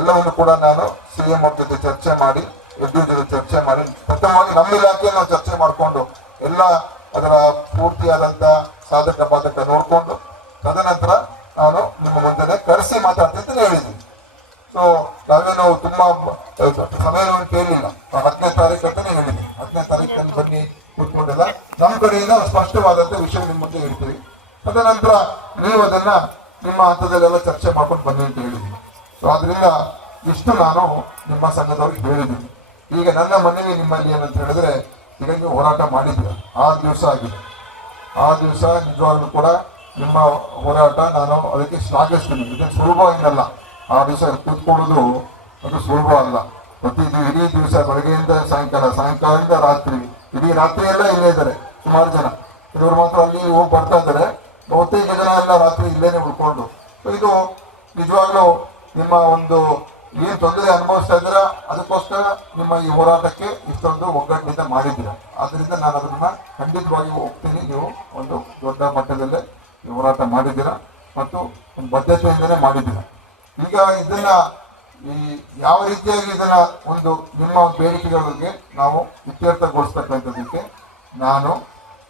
ಎಲ್ಲವನ್ನು ಕೂಡ ನಾನು ಸಿಎಂ ಅವ್ರ ಜೊತೆ ಚರ್ಚೆ ಮಾಡಿ ಜೊತೆ ಚರ್ಚೆ ಮಾಡಿ ಪ್ರಥಮವಾಗಿ ನಮ್ಮ ಇಲಾಖೆ ನಾವು ಚರ್ಚೆ ಮಾಡಿಕೊಂಡು ಎಲ್ಲ ಅದರ ಪೂರ್ತಿಯಾದಂತ ಸಾಧಕ ಬಾಧಕ ನೋಡ್ಕೊಂಡು ತದನಂತರ ನಾನು ನಿಮ್ಮ ಮುಂದೆ ಕರೆಸಿ ಮಾತಾಡ್ತೀನಿ ಹೇಳಿದ್ದೀನಿ. ಸೊ ನಾವೇನು ತುಂಬಾ ಸಮಯವನ್ನು ಕೇಳಲಿಲ್ಲ. 10ನೇ ತಾರೀಕು ಅಂತಾನೆ ಹೇಳಿದ್ವಿ. 10ನೇ ತಾರೀಕಲ್ಲಿ ಬನ್ನಿ ಕೂತ್ಕೊಂಡಿಲ್ಲ. ನಮ್ಮ ಕಡೆಯಿಂದ ಸ್ಪಷ್ಟವಾದಂತ ವಿಷಯ ನಿಮ್ಮ ಮುಂದೆ ಹೇಳ್ತೀವಿ. ತದನಂತರ ನೀವು ಅದನ್ನ ನಿಮ್ಮ ಹಂತದಲ್ಲೆಲ್ಲ ಚರ್ಚೆ ಮಾಡ್ಕೊಂಡು ಬನ್ನಿ ಅಂತ ಹೇಳಿದ್ವಿ. ಸೊ ಅದರಿಂದ ಇಷ್ಟು ನಾನು ನಿಮ್ಮ ಸಂಘದವ್ರಿಗೆ ಹೇಳಿದ್ದೀನಿ. ಈಗ ನನ್ನ ಮನವಿ ನಿಮ್ಮಲ್ಲಿ ಏನಂತ ಹೇಳಿದ್ರೆ, ಈಗ ನೀವು ಹೋರಾಟ ಮಾಡಿದ್ದೀರ, 6 ದಿವಸ ಆಗಿದೆ. 6 ದಿವಸ ನಿಜವಾಗ್ಲೂ ಕೂಡ ನಿಮ್ಮ ಹೋರಾಟ ನಾನು ಅದಕ್ಕೆ ಶ್ಲಾಘಿಸ್ತೀನಿ. ಇದು ಸುಲಭ ಏನಲ್ಲ. 6 ದಿವಸ ಕೂತ್ಕೊಳ್ಳೋದು ಅದು ಸುಲಭ ಅಲ್ಲ. ಇಡೀ ದಿವಸ ಬೆಳಗ್ಗೆಯಿಂದ ಸಾಯಂಕಾಲದಿಂದ ರಾತ್ರಿ, ಇಡೀ ರಾತ್ರಿ ಎಲ್ಲ ಇಲ್ಲೇ ಇದ್ದಾರೆ ಸುಮಾರು ಜನ. ಇವರು ಮಾತ್ರ ಅಲ್ಲಿ ಹೋಗಿ ಬರ್ತಾ ಇದ್ದಾರೆ. 35 ಜನ ಎಲ್ಲ ರಾತ್ರಿ ಇಲ್ಲೇನೆ ಉಳ್ಕೊಂಡು. ಇದು ನಿಜವಾಗ್ಲೂ ನಿಮ್ಮ ಒಂದು ಏನ್ ತೊಂದರೆ ಅನುಭವಿಸ್ತಾ ಇದ್ದೀರ, ಅದಕ್ಕೋಸ್ಕರ ನಿಮ್ಮ ಈ ಹೋರಾಟಕ್ಕೆ ಇಷ್ಟೊಂದು ಒಗ್ಗಟ್ಟಿನಿಂದ ಮಾಡಿದ್ದೀರ. ಆದ್ರಿಂದ ನಾನು ಅದನ್ನ ಖಂಡಿತವಾಗಿ ಹೋಗ್ತೀನಿ. ನೀವು ಒಂದು ದೊಡ್ಡ ಮಟ್ಟದಲ್ಲೇ ಈ ಹೋರಾಟ ಮಾಡಿದ್ದೀರಾ ಮತ್ತು ಬದ್ಧತೆಯಿಂದಲೇ ಮಾಡಿದ್ದೀರಾ. ಈಗ ಇದನ್ನ ಈ ಯಾವ ರೀತಿಯಾಗಿ ಇದನ್ನ ಒಂದು ನಿಮ್ಮ ಬೇಡಿಕೆಗಳಿಗೆ ನಾವು ಇತ್ಯರ್ಥಗೊಳಿಸ್ತಕ್ಕಂಥದ್ದಕ್ಕೆ ನಾನು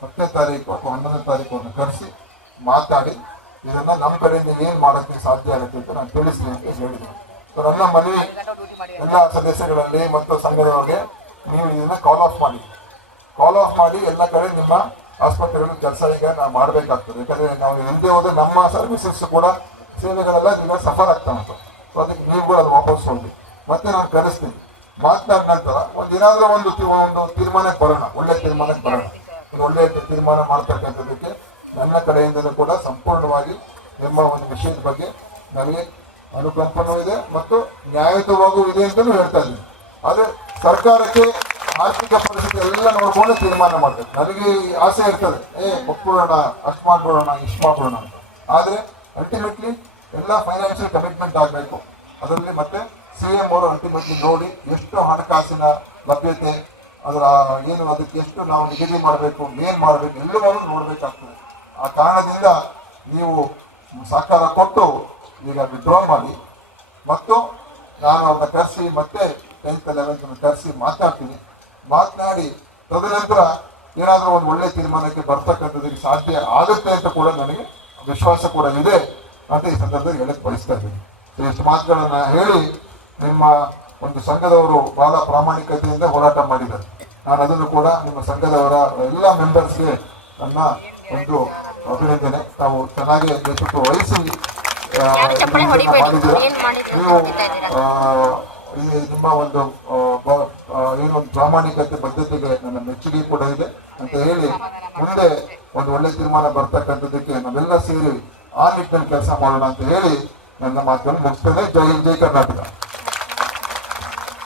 10ನೇ ತಾರೀಕು ಅಥವಾ 11ನೇ ತಾರೀಕು ಕರೆಸಿ ಮಾತಾಡಿ ಇದನ್ನ ನಮ್ಮ ಕಡೆಯಿಂದ ಏನ್ ಮಾಡೋಕ್ಕೆ ಸಾಧ್ಯ ಆಗುತ್ತೆ ಅಂತ ನಾನು ತಿಳಿಸ್ತೀನಿ ಅಂತ ಹೇಳಿದ್ದೀನಿ. ನನ್ನ ಮನವಿ ಎಲ್ಲ ಸದಸ್ಯರಲ್ಲಿ ಮತ್ತು ಸಂಘದವರಿಗೆ, ನೀವು ಇದನ್ನ ಕಾಲ್ ಆಫ್ ಮಾಡಿ ಎಲ್ಲ ಕಡೆ ನಿಮ್ಮ ಆಸ್ಪತ್ರೆಗಳ ಕೆಲಸ ಈಗ ನಾವು ಮಾಡಬೇಕಾಗ್ತದೆ. ಯಾಕಂದ್ರೆ ನಾವು ಎಲ್ಲೇ ಹೋದ್ರೆ ನಮ್ಮ ಸರ್ವಿಸಸ್ ಕೂಡ ಸೇವೆಗಳೆಲ್ಲ ಈಗ ಸಫರ್ ಆಗ್ತಾ ಉಂಟು. ಅದಕ್ಕೆ ನೀವು ಕೂಡ ಅದು ವಾಪಸ್ ಹೋಗಿ ಮತ್ತೆ ನಾನು ಕರೆಸ್ತೀನಿ. ಮಾತನಾದ ನಂತರ ಏನಾದ್ರೂ ಒಂದು ತೀರ್ಮಾನಕ್ಕೆ ಬರೋಣ, ಒಳ್ಳೆ ತೀರ್ಮಾನಕ್ಕೆ ಬರೋಣ. ಒಳ್ಳೆ ತೀರ್ಮಾನ ಮಾಡ್ತಕ್ಕಂಥದ್ದಕ್ಕೆ ನನ್ನ ಕಡೆಯಿಂದಲೂ ಕೂಡ ಸಂಪೂರ್ಣವಾಗಿ ನಿಮ್ಮ ಒಂದು ವಿಷಯದ ಬಗ್ಗೆ ನನಗೆ ಅನುಕಂಪನೂ ಇದೆ ಮತ್ತು ನ್ಯಾಯಯುತವಾಗೂ ಇದೆ ಅಂತಲೂ ಹೇಳ್ತಾ ಇದ್ದೀನಿ. ಆದ್ರೆ ಸರ್ಕಾರಕ್ಕೆ ಆರ್ಥಿಕ ಪರಿಸ್ಥಿತಿ ಎಲ್ಲ ನೋಡ್ಕೊಂಡು ತೀರ್ಮಾನ ಮಾಡ್ಬೇಕು. ನನಗೆ ಆಸೆ ಇರ್ತದೆ, ಒಪ್ಕೊಳ್ಳೋಣ, ಅಷ್ಟು ಮಾಡ್ಕೊಳ್ಳೋಣ, ಇಷ್ಟು ಮಾಡ್ಕೊಳ್ಳೋಣ ಅಂತ. ಆದ್ರೆ ಅಲ್ಟಿಮೇಟ್ಲಿ ಎಲ್ಲ ಫೈನಾನ್ಷಿಯಲ್ ಕಮಿಟ್ಮೆಂಟ್ ಆಗಬೇಕು. ಅದರಲ್ಲಿ ಮತ್ತೆ ಸಿಎಂ ಅವರು ಅಲ್ಟಿಮೇಟ್ಲಿ ನೋಡಿ ಎಷ್ಟು ಹಣಕಾಸಿನ ಲಭ್ಯತೆ, ಅದರ ಏನು ಅದಕ್ಕೆ ಎಷ್ಟು ನಾವು ನಿಗದಿ ಮಾಡಬೇಕು, ಏನ್ ಮಾಡಬೇಕು ಎಲ್ಲವನ್ನೂ ನೋಡ್ಬೇಕಾಗ್ತದೆ. ಆ ಕಾರಣದಿಂದ ನೀವು ಸಹಕಾರ ಕೊಟ್ಟು ಈಗ ವಿಡ್ರಾ ಮಾಡಿ ಮತ್ತು ನಾನು ಅವ್ರನ್ನ ಕರೆಸಿ ಮತ್ತೆ 10th 11th ಕರೆಸಿ ಮಾತನಾಡಿ ತದನಂತರ ಏನಾದರೂ ಒಂದು ಒಳ್ಳೆ ತೀರ್ಮಾನಕ್ಕೆ ಬರ್ತಕ್ಕಂಥದ್ದಕ್ಕೆ ಸಾಧ್ಯ ಆಗುತ್ತೆ ಅಂತ ಕೂಡ ನನಗೆ ವಿಶ್ವಾಸ ಕೂಡ ಇದೆ ಅಂತ ಈ ಸಂದರ್ಭದಲ್ಲಿ ಹೇಳಕ್ ಬಯಸ್ತಾ ಇದ್ದೀನಿ. ಇಷ್ಟು ಮಾತುಗಳನ್ನ ಹೇಳಿ ನಿಮ್ಮ ಒಂದು ಸಂಘದವರು ಬಹಳ ಪ್ರಾಮಾಣಿಕತೆಯಿಂದ ಹೋರಾಟ ಮಾಡಿದ್ದಾರೆ. ನಾನು ಅದನ್ನು ಕೂಡ ನಿಮ್ಮ ಸಂಘದವರ ಎಲ್ಲ ಮೆಂಬರ್ಸ್ಗೆ ನನ್ನ ಒಂದು ಅಭಿನಂದನೆ. ತಾವು ಚೆನ್ನಾಗಿ ನೇತೃತ್ವ ವಹಿಸಿ ನೀವು ನಿಮ್ಮ ಒಂದು ಏನೊಂದು ಪ್ರಾಮಾಣಿಕತೆ ಬದ್ಧತೆಗೆ ನನ್ನ ಮೆಚ್ಚುಗೆ ಕೂಡ ಇದೆ ಅಂತ ಹೇಳಿ ಮುಂದೆ ಒಂದು ಒಳ್ಳೆ ತೀರ್ಮಾನ ಬರ್ತಕ್ಕಂಥದ್ದಕ್ಕೆ ನಾವೆಲ್ಲ ಸೇರಿ ಆ ನಿಟ್ಟಿನಲ್ಲಿ ಕೆಲಸ ಮಾಡೋಣ ಅಂತ ಹೇಳಿ ನನ್ನ ಮಾತನ್ನು ಮುಗಿಸ್ತೇನೆ. ಜೈ ಕರ್ನಾಟಕ.